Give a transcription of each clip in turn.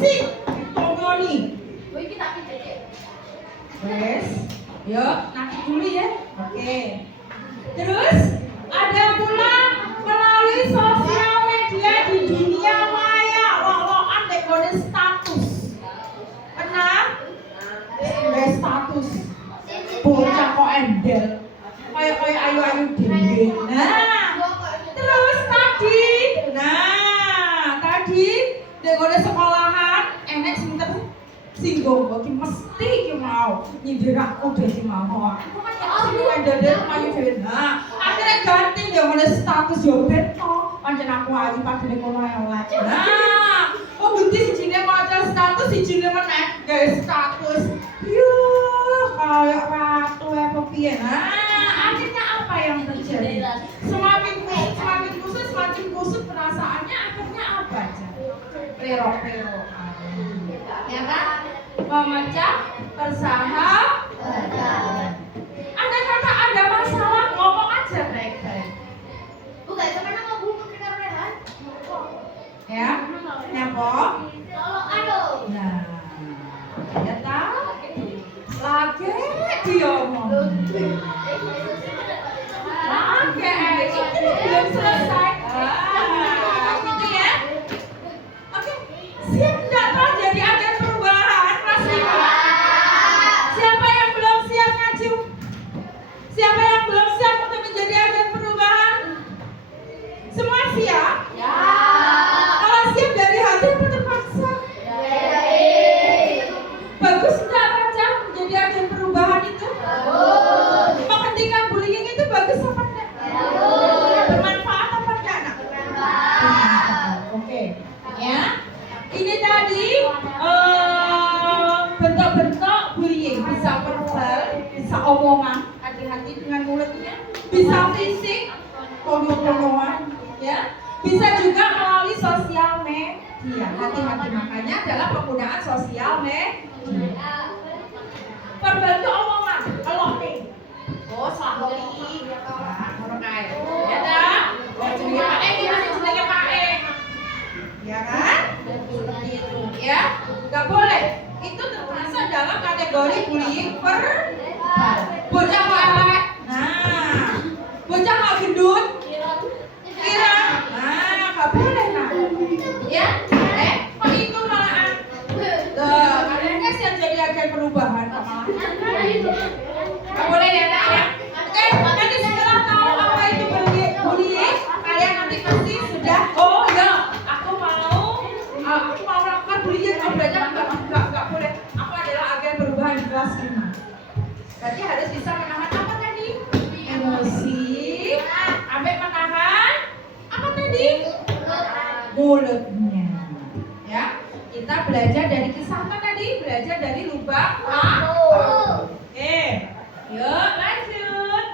fisik. Tongoni. Woi kita pindah. Wes. Yuk, nanti dulu ya. Oke. Terus ada pula melalui sosial media di dunia maya lo-loan dekode status. Pernah? Status. Bocah kok endel. Kayak ayu-ayu dhewe. Nah, terus tadi dekode sekolahan enek sing tersinggung kok mesti ki mau nyindir aku deh ki mau. Aku kan aku endel ayu dhewe. Nah, akhirnya ganti dekode status yo ben to. Pancen aku ayu padane kono elek. Nah, kok bukti sijine maca status sijine meneh gawe status. Yuh, kayak ratu apa piye. Nah, akhirnya apa yang terjadi? Semakin kusut perasaannya, akhirnya apa aja? Perok-perok. Ya kan? Memecah persahabatan. Andai kata ada masalah, ngomong aja baik-baik. Bukan sebenarnya mau bunuh kita rehat. Ya? Nyapa? Aduh. Nah, ya tahu? Lagi diomong. Oke, itu belum selesai. Gitu ya. Oke, siap tidak Pak jadi agen perubahan kelas 5? Siapa yang belum siap ngaju? Siapa yang belum siap untuk menjadi agen perubahan? Semua siap? Ya. Kalau siap dari hati apa terpaksa? Bagus tidak Raja menjadi agen perubahan itu? Bagus. Menghentikan bullying itu bagus apa enggak? Bagus. Bermanfaat apa enggak nak? Oke, ya. Ini tadi bentuk-bentuk bullying, bisa verbal, bisa omongan, hati-hati dengan mulutnya, bisa fisik, tono-tonoan, ya. Bisa juga melalui sosial media. Hati-hati makanya adalah penggunaan sosial media. Verbal itu omongan, kalau nih. Oh, saholi. Nah, ngono kae. Ya ta? Oh, jenenge Pak E, iki jenenge Pak E. Ya kan? Seperti itu, ya. Enggak boleh. Itu termasuk dalam kategori bullying verbal. Bocah kok elek. Nah, bocah kok gendut. Kira. Nah, enggak boleh nah. Ya? Kok itu malahan. Tuh, kalian kan siap jadi agen perubahan kok malah. Nggak boleh ya nak ya. Oke, nanti setelah tahu apa itu bullying, kalian nanti pasti sudah. Oh ya, aku mau melakukan bullying. Oh berarti nggak boleh. Aku adalah agen perubahan di kelas 5. Berarti harus bisa menahan apa tadi? Emosi. Sampai menahan apa tadi? Mulutnya. Ya, kita belajar dari kisah apa tadi? Belajar dari lubang waktu. Oke. Yuk lanjut.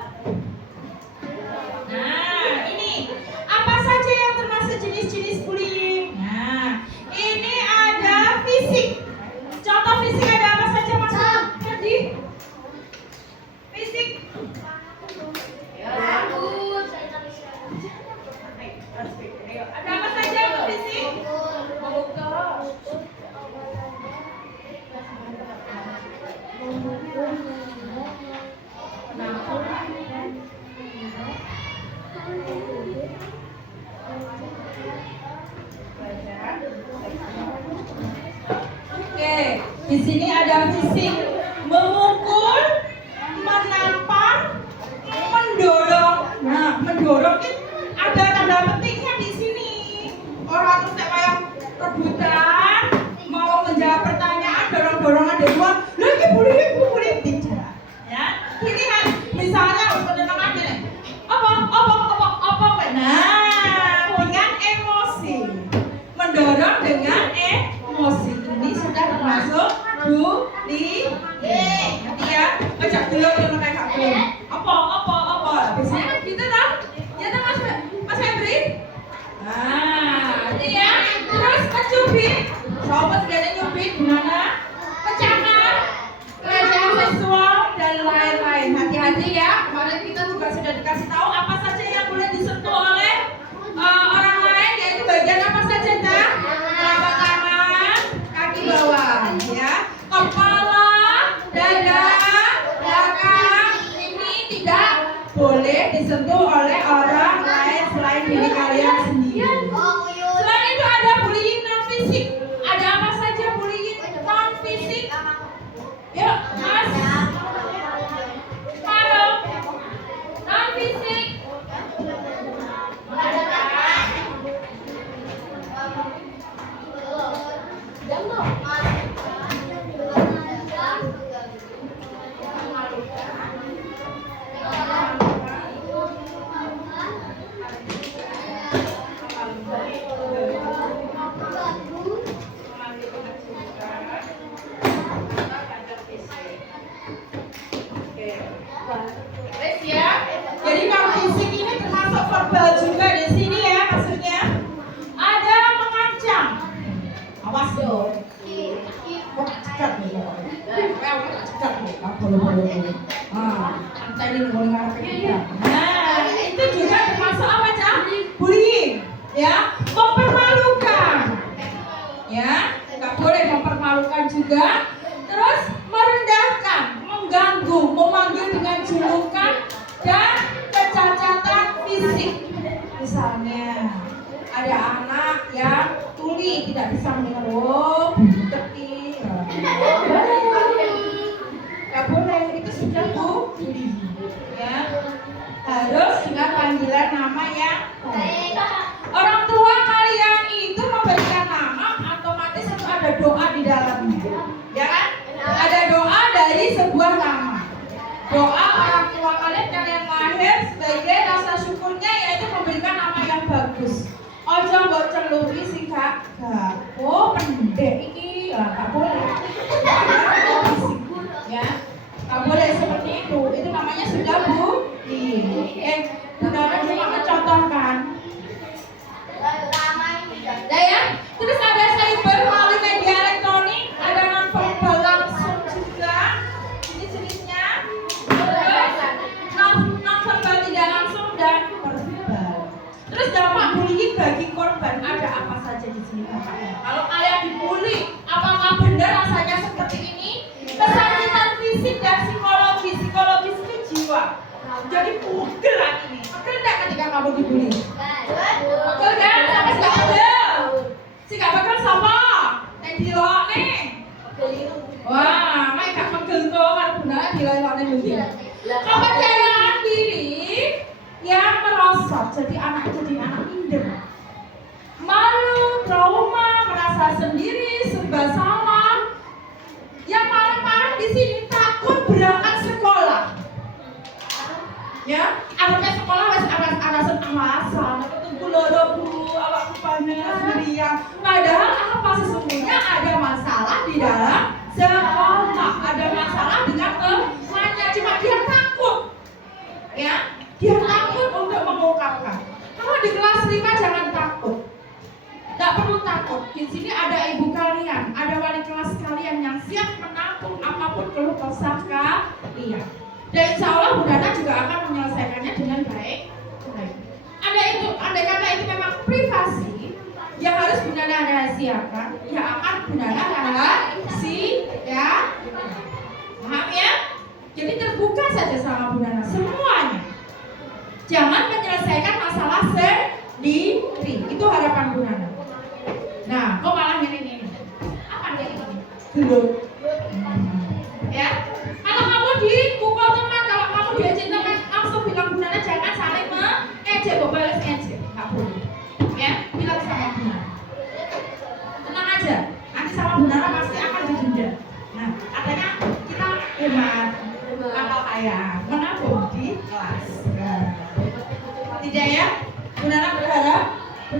Nah ini apa saja yang termasuk jenis-jenis bullying? Nah ini ada fisik. Contoh fisik ada apa saja Mas Ferdi? Fisik. Ada apa saja untuk fisik? Oke, di sini ada fisik, memukul, menampar, mendorong. Nah, mendorong itu ada tanda petiknya di sini. Orang terus kayak rebutan, mau menjawab pertanyaan, dorong-dorongan dari luar. Lagi bullying tidak. Ya, pilihan misalnya mendengar aja nih. Apa? Nah, dengan emosi, mendorong dengan emosi ini sudah termasuk bullying. Nanti ya, ajak dulu dengan kayak belum. Apa? Biasanya kan gitu kan? Ya kan Mas Febri? Nah, ini ya. Terus mencubit. Sobat sudah ada nyubit gimana? Pecahan, pelecehan seksual dan lain-lain. Hati-hati ya. Kemarin kita juga sudah dikasih tahu apa saja yang boleh disentuh oleh orang lain, yaitu bagian apa saja, Ta? Telapak tangan, awas loh. Kok cekat nih kok cekat nih boleh anteni ngomong ngarepe kita. Nah itu juga termasuk apa Cak? Bullying ya, mempermalukan ya, nggak boleh mempermalukan juga. Terus merendahkan, mengganggu, memanggil dengan julukan dan kecacatan fisik. Misalnya ada anak yang tuli tidak bisa mendengar, butek nggak boleh, itu sudah bullying ya. Harus dengan panggilan nama yang baik. Orang tua kalian itu memberikan nama, otomatis itu ada doa di dalamnya ya kan? Ada doa dari sebuah nama. Doa orang tua kalian lahir sebagai rasa syukurnya yaitu memberikan nama yang bagus. Ojo mbok celuri sing gagah. Oh, pendek iki. Enggak boleh. Ya. Enggak boleh seperti itu. Itu namanya sudah bullying. Benar cuma mencontohkan. Nah ya, terus ada cyber melalui media elektronik, ada non-verbal langsung juga jenis-jenisnya. Non-verbal tidak langsung dan verbal. Terus dampak bullying bagi korban ada apa saja di sini Bapak? Kalau kalian dibully, apakah benar rasanya seperti ini? Kesakitan fisik dan psikologis itu jiwa. Jadi pegel ini. Pegel enggak ketika kamu dibully? Pegel kan? Sampai nggak pegel. Si nggak pegel siapa? Yang dilok nih. Wah, main gak pegel tuh kan benar dilok nih nanti. Kepercayaan diri yang merosot jadi anak minder, malu, trauma, merasa sendiri, serba salah. Yang paling parah di sini takut berangkat sekolah. Ya, anaknya sekolah wes alasan ketunggu loro bu, awakku panas sendirian. Padahal apa sesungguhnya ada masalah di dalam sekolah, ada masalah dengan temannya, cuma dia takut. Ya, dia takut untuk mengungkapkan. Kalau di kelas 5 jangan takut. Tidak perlu takut. Di sini ada ibu kalian, ada wali kelas kalian yang siap menampung apapun keluh kesah kalian. Dan insya Allah Bu Nana juga akan menyelesaikannya dengan baik. Andai kata itu memang privasi yang harus Bu Nana rahasiakan, ya akan Bu Nana rahasia. Paham ya? Jadi terbuka saja sama Bu Nana semuanya. Jangan menyelesaikan masalah sendiri. Itu harapan Bu Nana. Nah, kok malah ini? Apa ini? Belum. Ya. Kalau kamu dipukul teman, kalau kamu diajak teman, langsung bilang Bu Nana jangan saling mengejek, balas ngejek. Enggak boleh. Ya, bilang sama Bu Nana. Tenang aja. Nanti sama Bu Nana pasti akan didenda. Nah, katanya kita hemat, akal kaya, menabung di kelas. Tidak ya? Bu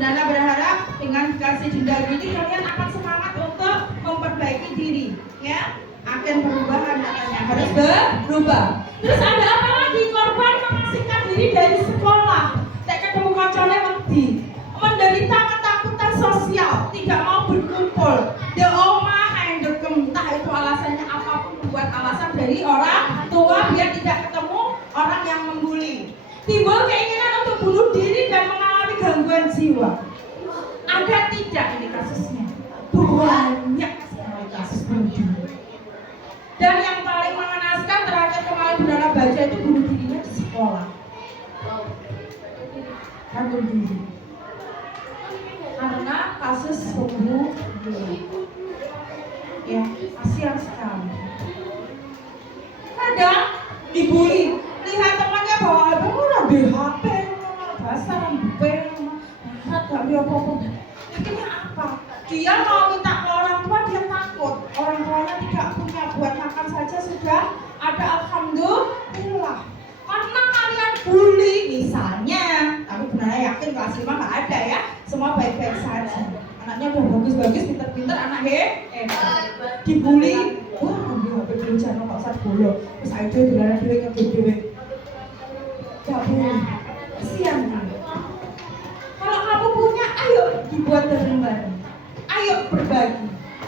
Nana berharap dengan dikasih denda ini kalian akan semangat untuk memperbaiki diri, ya. Akan perubahan katanya harus berubah. Terus ada apa lagi? Korban mengasingkan diri dari sekolah. Tak ketemu kancane wedi. Menderita ketakutan sosial, tidak mau berkumpul. The omah hendekem, entah itu alasannya apapun, buat alasan dari orang tua biar tidak ketemu orang yang membuli. Timbul keinginan untuk bunuh diri dan mengalami gangguan jiwa. Ada tidak ini kasusnya? Banyak sekali kasus bunuh diri. Dan yang paling mengenaskan terakhir kemarin Bu Nana baca itu bunuh dirinya di sekolah. Bunuh diri. Karena kasus bunuh diri. Ya, kasihan sekali. Kadang dibully. Lihat temannya bawa HP, di HP, dasar HP, nggak dia apa-apa. Akhirnya apa? Dia mau minta ke orang tua, dia takut. Orang tuanya tidak punya, buat makan saja sudah ada, alhamdulillah. Karena kalian bully misalnya, tapi benar yakin kelas 5 nggak ada ya, semua baik-baik saja. Anaknya udah bagus-bagus, pinter-pinter, anak hebat. Dibully, wah ambil HP dulu jangan kok saat bolo. Terus aja dilarang dewe. Gak boleh, kasihan kan? Kalau kamu punya, ayo dibuat bareng-bareng. Ayo berbagi.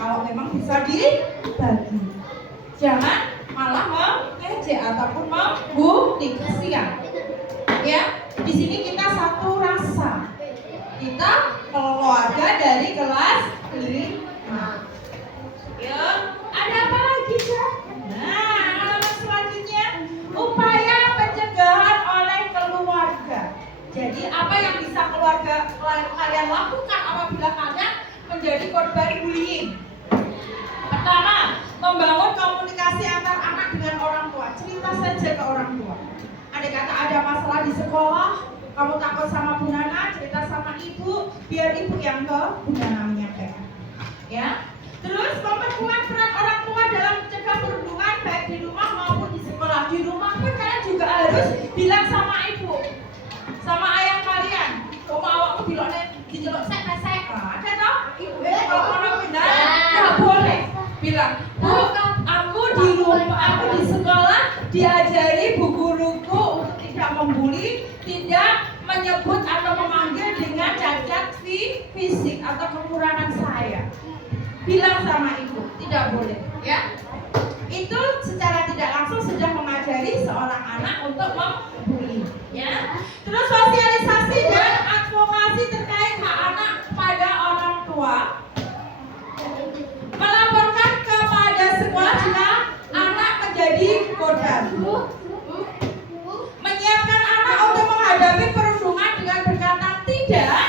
kalau memang bisa dibagi. Jangan malah mengejek ataupun membuli, kesian. Ya, di sini kita satu rasa. Kita keluarga dari kelas 5. Ya, ada apa lagi, Cak? Nah, halaman selanjutnya, upaya pencegahan oleh keluarga. Jadi, apa yang bisa keluarga kalian lakukan apabila kalian menjadi korban bullying? Pertama, membangun komunikasi antar anak dengan orang tua. Cerita saja ke orang tua. Andai kata ada masalah di sekolah, kamu takut sama Bu Nana, cerita sama ibu, biar ibu yang ke Bu Nana menyampaikan. Ya. Terus memperkuat peran orang tua dalam mencegah perundungan baik di rumah maupun di sekolah. Di rumah pun kalian juga harus bilang sama ibu, sama ayah kalian. Kamu awakmu bilangnya diceluk sek-sek. Ada toh? Ibu kalau orang pindah, nggak boleh bilang, Bu, aku di rumah, aku di sekolah diajari bu guruku untuk tidak membuli, tidak menyebut atau memanggil dengan cacat fisik atau kekurangan saya. Bilang sama ibu, tidak boleh, ya. Itu secara tidak langsung sudah mengajari seorang anak untuk membuli, ya. Terus sosialisasi dan advokasi terkait hak anak pada orang tua. Melaporkan kepada sekolah jika anak menjadi korban. Menyiapkan anak untuk menghadapi perundungan dengan berkata tidak.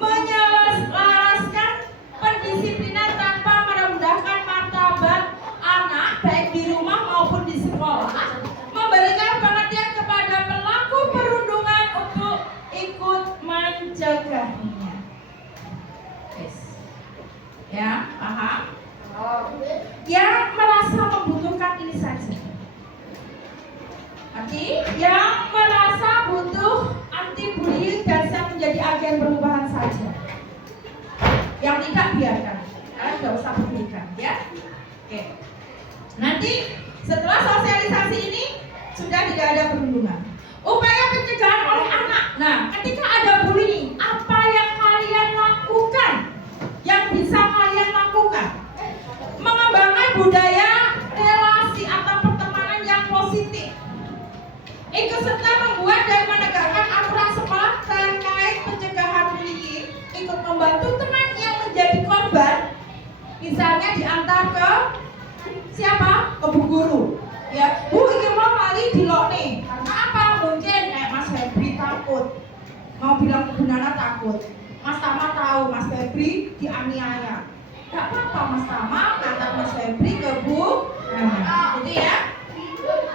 Menyelaraskan pendisiplinan tanpa merendahkan martabat anak baik di rumah maupun di sekolah. Memberikan pengertian kepada pelaku perundungan untuk ikut mencegahnya. Yes. Ya, paham? Yang merasa membutuhkan ini saja. Arti yang merasa butuh anti bullying dan siap menjadi agen perubahan saja. Yang tidak biarkan. Kalian tidak usah pedulikan, ya. Oke. Nanti setelah sosialisasi ini sudah tidak ada perundungan. Upaya pencegahan oleh anak. Nah, ketika ada bullying, apa yang kalian lakukan? Yang bisa kalian lakukan? Mengembangkan budaya relasi atau pertemanan yang positif. Ikut serta membuat dan menegakkan aturan sekolah terkait pencegahan bullying. Ikut membantu teman yang menjadi korban. Misalnya diantar ke siapa? Ke bu guru. Ya, Bu, ini mau lali di nih. Karena apa? Mungkin Mas Febri takut. Mau bilang ke Bu Nana takut. Mas Tama tahu Mas Febri dianiaya. Gak apa-apa Mas Tama kata Mas Febri ke Bu Nana. Gitu ya.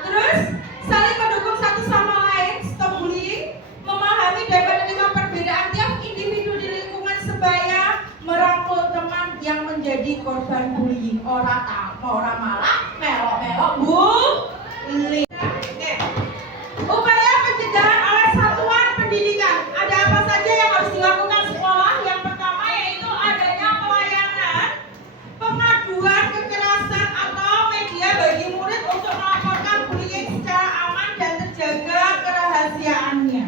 Terus saling mendukung satu sama lain, stop bullying, memahami dan menerima perbedaan tiap individu di lingkungan sebaya, merangkul teman yang menjadi korban bullying. Orang malah melok-melok bullying. Upaya pencegahan oleh satuan pendidikan. Ada apa saja yang harus dilakukan sekolah? Yang pertama yaitu adanya pelayanan pengaduan kekerasan atau media bagi murid untuk melaporkan bullying secara aman dan terjaga kerahasiaannya.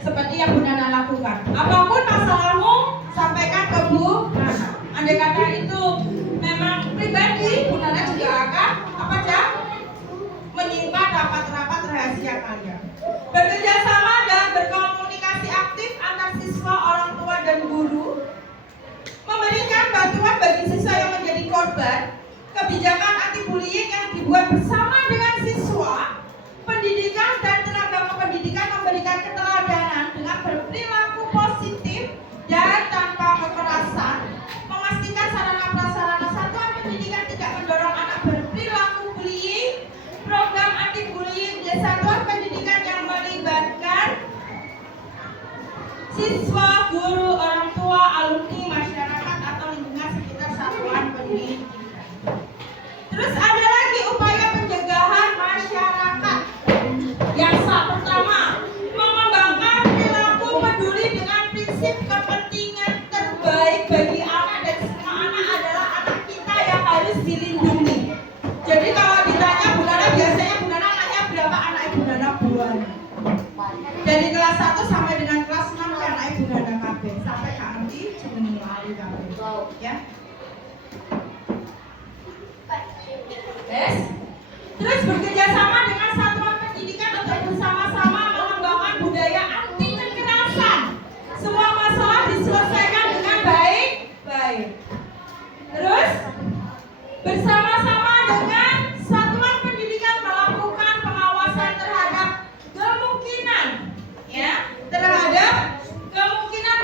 Seperti yang Bu Nana lakukan. Apapun masalahmu, sampaikan ke Bu Nana. Andai kata itu memang pribadi, Bu Nana juga akan apa aja? Menyimpan rapat-rapat rahasia kalian. Bekerja sama dan berkomunikasi aktif antar siswa, orang tua dan guru. Memberikan bantuan bagi siswa yang menjadi korban. Kebijakan anti bullying yang dibuat bersama dengan siswa. Pendidikan dan tenaga kependidikan memberikan keteladanan dengan berperilaku positif dan tanpa kekerasan. Memastikan sarana prasarana satuan pendidikan tidak mendorong anak berperilaku bullying. Program anti bullying di satuan pendidikan yang melibatkan siswa, guru, orang tua, alumni, masyarakat atau lingkungan sekitar satuan pendidikan. Terus ada lagi upaya pencegahan masyarakat. Yang pertama, mengembangkan perilaku peduli dengan prinsip kepentingan terbaik bagi anak dan semua anak adalah anak kita yang harus dilindungi. Jadi kalau ditanya Bu Nana, biasanya Bu Nana nanya berapa anak Ibu Nana bulan. Dari kelas 1 sampai dengan kelas 6 anak Ibu Nana KB sampai Kak Nanti jenengi lali KB. Ya. Yes. Terus bekerja sama dengan satuan pendidikan untuk bersama-sama mengembangkan budaya anti kekerasan. Semua masalah diselesaikan dengan baik. Terus bersama-sama dengan satuan pendidikan melakukan pengawasan terhadap kemungkinan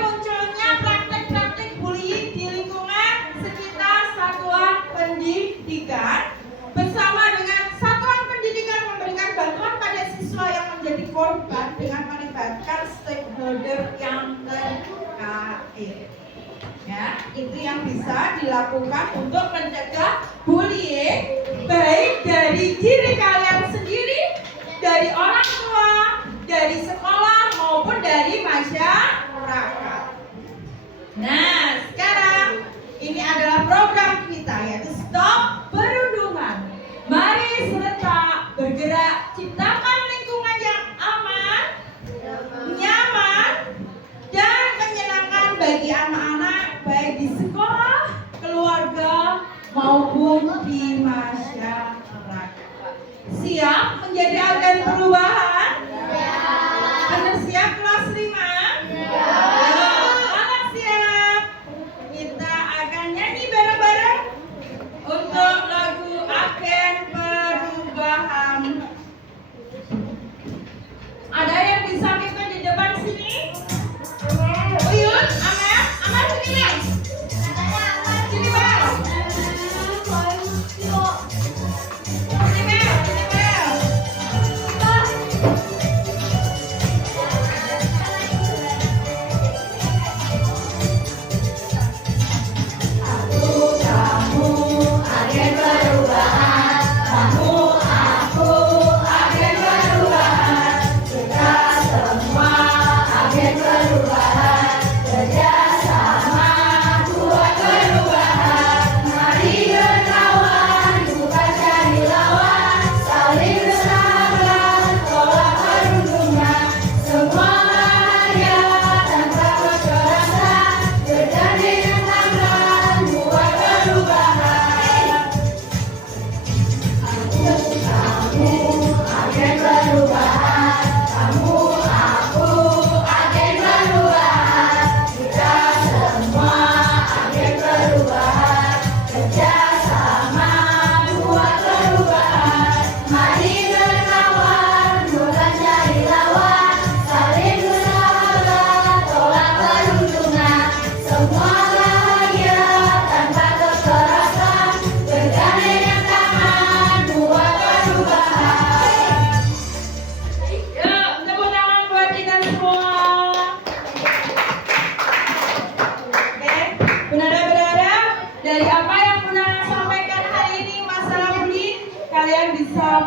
munculnya praktek-praktek bullying di lingkungan sekitar satuan pendidikan. Bersama dengan satuan pendidikan memberikan bantuan pada siswa yang menjadi korban dengan melibatkan stakeholder yang terkait. Ya, itu yang bisa dilakukan untuk mencegah bullying, baik dari diri kalian sendiri, dari orang tua, dari sekolah maupun dari masyarakat. Nah, sekarang ini adalah program kita, yaitu Stop Perundungan. Mari serentak bergerak, ciptakan lingkungan yang aman, nyaman, dan menyenangkan bagi anak-anak, baik di sekolah, keluarga, maupun di masyarakat. Siap menjadi agen perubahan? Anda siap kelas 5? Anak siap? Kita akan nyanyi bareng-bareng untuk lagu Agen Perubahan. Ada yang bisa mimpin di depan sini? Uyun, Amel sini Mel. Sini Mel. Sini Mel.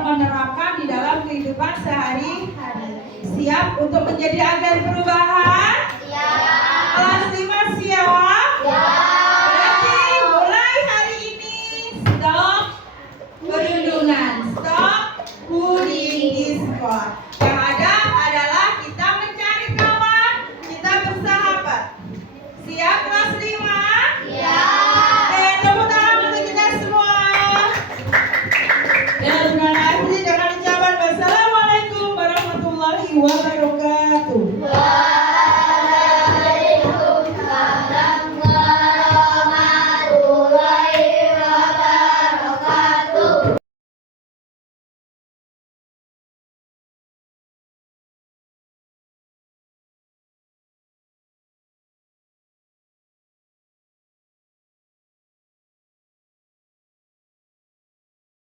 Menerapkan di dalam kehidupan sehari-hari. Siap untuk menjadi agen perubahan? Siap. Kelas